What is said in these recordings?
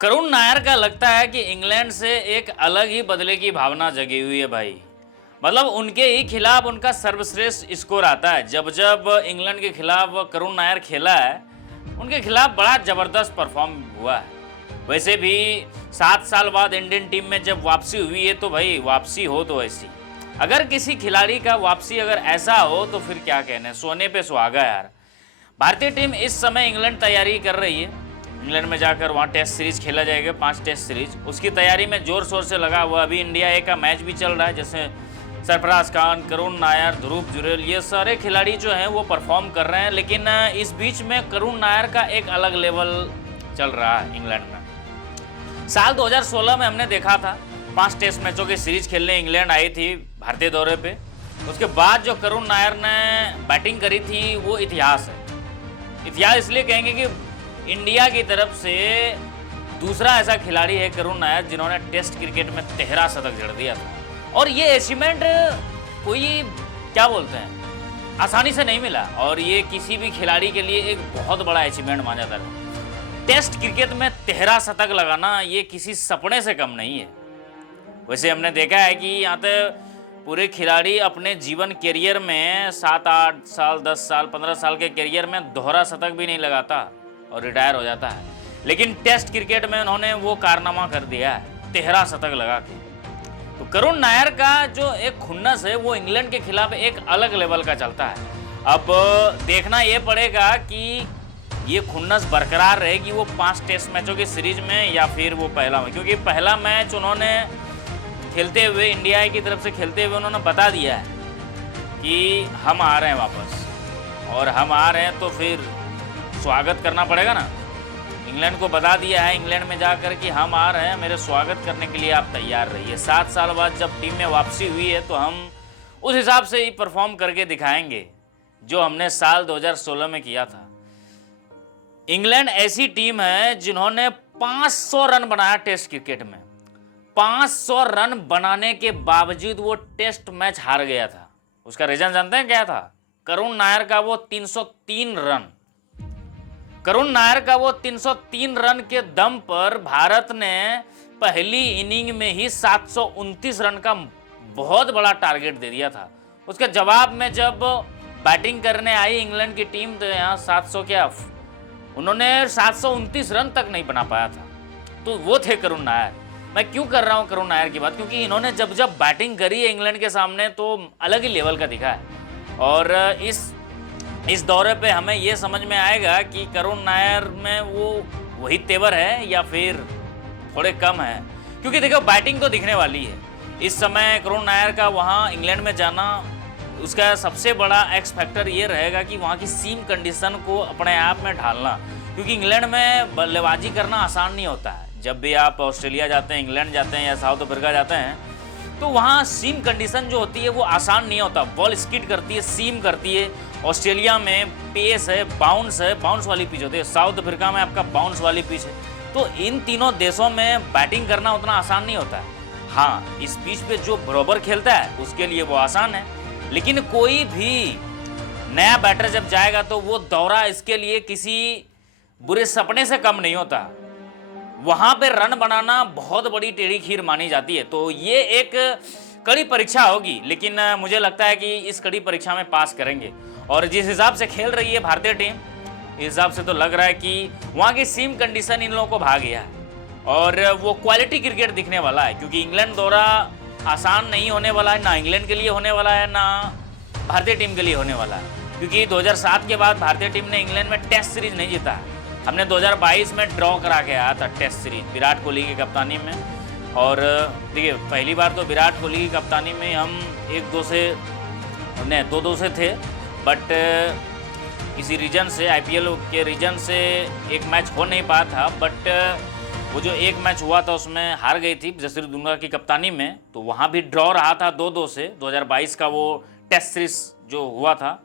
करुण नायर का लगता है कि इंग्लैंड से एक अलग ही बदले की भावना जगी हुई है भाई। मतलब उनके ही खिलाफ उनका सर्वश्रेष्ठ स्कोर आता है। जब जब इंग्लैंड के खिलाफ करुण नायर खेला है, उनके खिलाफ बड़ा जबरदस्त परफॉर्म हुआ है। वैसे भी 7 साल बाद इंडियन टीम में जब वापसी हुई है तो भाई वापसी हो तो ऐसी। अगर किसी खिलाड़ी का वापसी अगर ऐसा हो तो फिर क्या कहने, सोने पे सुहागा यार। भारतीय टीम इस समय इंग्लैंड तैयारी कर रही है। इंग्लैंड में जाकर वहाँ टेस्ट सीरीज खेला जाएगा, 5 टेस्ट सीरीज। उसकी तैयारी में जोर शोर से लगा हुआ। अभी इंडिया ए का मैच भी चल रहा है, जैसे सरफराज खान, करुण नायर, ध्रुव जुरेल, ये सारे खिलाड़ी जो हैं वो परफॉर्म कर रहे हैं। लेकिन इस बीच में करुण नायर का एक अलग लेवल चल रहा है इंग्लैंड में। साल 2016 में हमने देखा था 5 टेस्ट मैचों की सीरीज खेलने इंग्लैंड आई थी भारतीय दौरे पे। उसके बाद जो करुण नायर ने बैटिंग करी थी वो इतिहास है। इतिहास इसलिए कहेंगे कि इंडिया की तरफ से दूसरा ऐसा खिलाड़ी है करुण नायर जिन्होंने टेस्ट क्रिकेट में 13 शतक जड़ दिया था। और ये अचीवमेंट कोई क्या बोलते हैं आसानी से नहीं मिला, और ये किसी भी खिलाड़ी के लिए एक बहुत बड़ा अचीवमेंट माना जाता है। टेस्ट क्रिकेट में 13 शतक लगाना ये किसी सपने से कम नहीं है। वैसे हमने देखा है कि यहाँ पे पूरे खिलाड़ी अपने जीवन कैरियर में 7-8 साल, 10 साल, 15 साल के कैरियर में दोहरा शतक भी नहीं लगाता और रिटायर हो जाता है। लेकिन टेस्ट क्रिकेट में उन्होंने वो कारनामा कर दिया है, 13 शतक लगा के। तो करुण नायर का जो एक खुन्नस है वो इंग्लैंड के खिलाफ एक अलग लेवल का चलता है। अब देखना ये पड़ेगा कि ये खुन्नस बरकरार रहेगी वो 5 टेस्ट मैचों की सीरीज में या फिर वो पहला मैच। क्योंकि पहला मैच उन्होंने खेलते हुए, इंडिया की तरफ से खेलते हुए उन्होंने बता दिया है कि हम आ रहे हैं वापस, और हम आ रहे हैं तो फिर स्वागत करना पड़ेगा ना। इंग्लैंड को बता दिया है इंग्लैंड में जाकर कि हम आ रहे हैं, मेरे स्वागत करने के लिए आप तैयार रहिए। 7 साल बाद जब टीम में वापसी हुई है तो हम उस हिसाब से ही परफॉर्म करके दिखाएंगे जो हमने साल 2016 में किया था। इंग्लैंड ऐसी टीम है जिन्होंने 500 रन बनाया टेस्ट क्रिकेट में। 500 रन बनाने के बावजूद वो टेस्ट मैच हार गया था। उसका रीजन जानते हैं क्या था? करुण नायर का वो 303 रन। करुण नायर का वो 303 रन के दम पर भारत ने पहली इनिंग में ही 729 रन का बहुत बड़ा टारगेट दे दिया था। उसके जवाब में जब बैटिंग करने आई इंग्लैंड की टीम तो यहाँ 700 क्या, उन्होंने 729 रन तक नहीं बना पाया था। तो वो थे करुण नायर। मैं क्यों कर रहा हूँ करुण नायर की बात? क्योंकि इन्होंने जब जब बैटिंग करी है इंग्लैंड के सामने तो अलग ही लेवल का दिखा है। और इस दौरे पे हमें ये समझ में आएगा कि करुण नायर में वो वही तेवर है या फिर थोड़े कम है। क्योंकि देखो बैटिंग तो दिखने वाली है। इस समय करुण नायर का वहाँ इंग्लैंड में जाना, उसका सबसे बड़ा एक्स फैक्टर ये रहेगा कि वहाँ की सीम कंडीशन को अपने आप में ढालना। क्योंकि इंग्लैंड में बल्लेबाजी करना आसान नहीं होता है। जब भी आप ऑस्ट्रेलिया जाते हैं, इंग्लैंड जाते हैं या साउथ अफ्रीका जाते हैं तो वहाँ सीम कंडीशन जो होती है वो आसान नहीं होता। बॉल स्किड करती है, सीम करती है। ऑस्ट्रेलिया में पेस है, बाउंस वाली पिच होती है। साउथ अफ्रीका में आपका बाउंस वाली पिच है। तो इन तीनों देशों में बैटिंग करना उतना आसान नहीं होता है। हाँ, इस पिच पे जो बराबर खेलता है उसके लिए वो आसान है। लेकिन कोई भी नया बैटर जब जाएगा तो वो दौरा इसके लिए किसी बुरे सपने से कम नहीं होता। वहाँ पे रन बनाना बहुत बड़ी टेढ़ी खीर मानी जाती है। तो ये एक कड़ी परीक्षा होगी, लेकिन मुझे लगता है कि इस कड़ी परीक्षा में पास करेंगे। और जिस हिसाब से खेल रही है भारतीय टीम, इस हिसाब से तो लग रहा है कि वहाँ की सीम कंडीशन इन लोगों को भा गया है और वो क्वालिटी क्रिकेट दिखने वाला है। क्योंकि इंग्लैंड दौरा आसान नहीं होने वाला है, ना इंग्लैंड के लिए होने वाला है, ना भारतीय टीम के लिए होने वाला है। क्योंकि 2007 के बाद भारतीय टीम ने इंग्लैंड में टेस्ट सीरीज नहीं जीता है। हमने 2022 में ड्रॉ करा के आया था टेस्ट सीरीज विराट कोहली की कप्तानी में। और देखिए, पहली बार तो विराट कोहली की कप्तानी में हम 1-2 से नहीं 2-2 से थे, बट किसी रीजन से, आईपीएल के रीजन से एक मैच हो नहीं पाया था। बट वो जो एक मैच हुआ था उसमें हार गई थी जसप्रीत बुमराह की कप्तानी में, तो वहाँ भी ड्रॉ रहा था 2-2 से। 2022 का वो टेस्ट सीरीज जो हुआ था।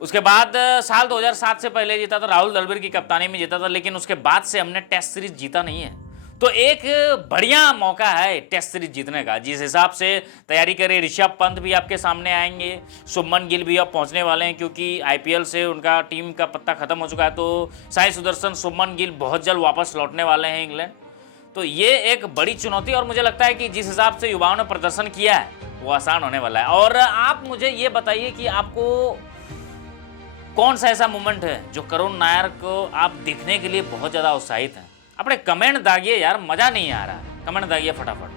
उसके बाद साल 2007 से पहले जीता था, राहुल द्रविड़ की कप्तानी में जीता था। लेकिन उसके बाद से हमने टेस्ट सीरीज जीता नहीं है। तो एक बढ़िया मौका है टेस्ट सीरीज जीतने का। जिस हिसाब से तैयारी करे, ऋषभ पंत भी आपके सामने आएंगे, शुभमन गिल भी अब पहुंचने वाले हैं क्योंकि आईपीएल से उनका टीम का पत्ता खत्म हो चुका है। तो साई सुदर्शन, शुभमन गिल बहुत जल्द वापस लौटने वाले हैं इंग्लैंड। तो ये एक बड़ी चुनौती, और मुझे लगता है कि जिस हिसाब से युवाओं ने प्रदर्शन किया है वो आसान होने वाला है। और आप मुझे ये बताइए कि आपको कौन सा ऐसा मोमेंट है जो करुण नायर को आप देखने के लिए बहुत ज़्यादा उत्साहित हैं? अपने कमेंट दागिए यार, मज़ा नहीं आ रहा है, कमेंट दागिए फटाफट।